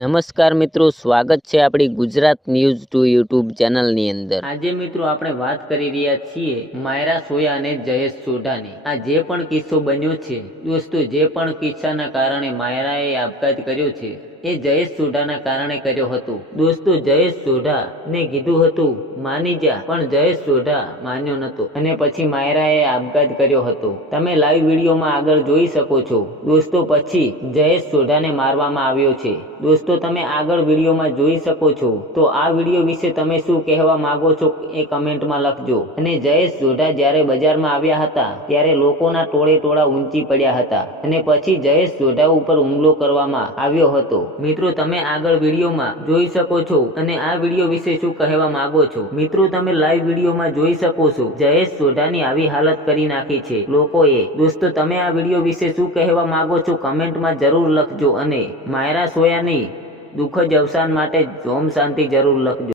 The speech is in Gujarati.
નમસ્કાર મિત્રો, સ્વાગત છે આપણી ગુજરાત ન્યૂઝ 2 યુટ્યુબ ચેનલની અંદર। આજે મિત્રો આપણે વાત કરી રહ્યા છીએ માયરા સોયા અને જયેશ સોઢાની। આ જે પણ કિસ્સો બન્યો છે દોસ્તો, જે પણ કિસ્સાના કારણે માયરાએ આપઘાત કર્યો છે એ જયેશ સોઢાના કારણે કર્યો હતો। દોસ્તો, જયેશ સોઢા ને કીધું હતું માની જા, પણ જયેશ સોઢા માન્યો નતો અને પછી માયરાએ આપઘાત કર્યો હતો। તમે લાઈવ વિડીયોમાં આગળ જોઈ શકો છો દોસ્તો। પછી જયેશ સોઢાને મારવામાં આવ્યો છે દોસ્તો, તમે આગળ વિડીયોમાં જોઈ શકો છો। તો આ વિડીયો વિશે તમે શું કહેવા માંગો છો એ કમેન્ટમાં લખજો। અને જયેશ સોઢા જ્યારે બજારમાં આવ્યા હતા ત્યારે લોકોના ટોળે ટોળા ઊંચી પડ્યા હતા અને પછી જયેશ સોઢા ઉપર હુમલો કરવામાં આવ્યો હતો। મિત્રો, તમે આગળ વિડીયોમાં જોઈ શકો છો અને આ વિડીયો વિશે શું કહેવા માંગો છો મિત્રો, તમે લાઈવ વિડીયોમાં જોઈ શકો છો। જયેશ સોઢાની આવી હાલત કરી નાખી છે લોકોએ। દોસ્તો, તમે આ વિડીયો વિશે શું કહેવા માંગો છો કમેન્ટમાં જરૂર લખજો અને માયરા સોયાની દુઃખદ અવસાન માટે ઓમ શાંતિ જરૂર લખજો।